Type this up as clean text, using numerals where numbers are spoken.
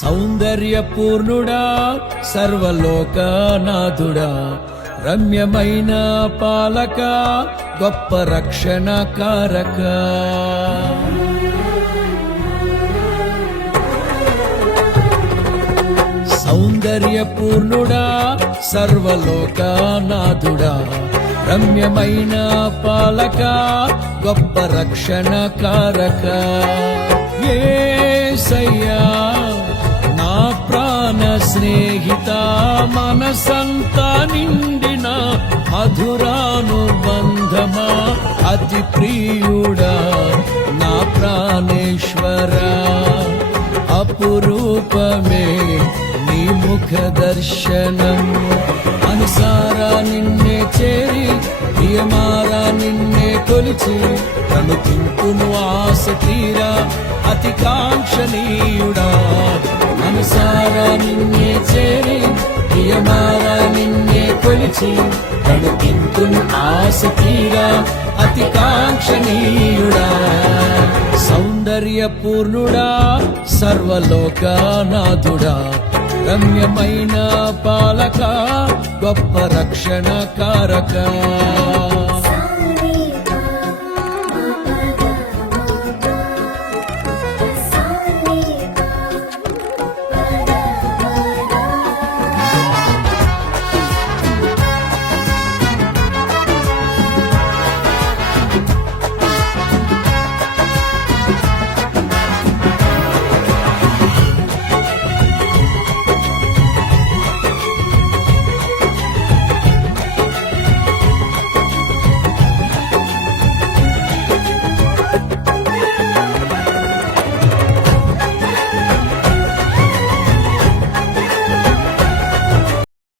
సౌందర్యపూర్ణుడా సర్వలోకనాథుడా రమ్యమైన పాలక గొప్ప రక్షణ కారక సౌందర్యపూర్ణుడా సర్వలోకనాథుడా రమ్యమైన పాలక గొప్ప రక్షణ కారక యేసయ్యా నా ప్రాణ స్నేహిత మనసంతా నిండిన మధురానుబంధమా అతి ప్రియుడా నా ప్రాణేశ్వరా అపురూపమే నీ ముఖ దర్శనం అనుసారా నిన్నే చేరి ప్రియమారా నిన్నే కొలిచి కనుతింపును ఆశ తీరా అతి కాంక్షణీయుడా అనుసారా నిన్నే చేరి ప్రియమారా నిన్నే కొలిచి కనుతింపును ఆశ తీరా అతి కాంక్షణీయుడా సౌందర్యపూర్ణుడా సర్వలోకనాథుడా రమ్యమైన పాలక గొప్ప రక్షణ కారక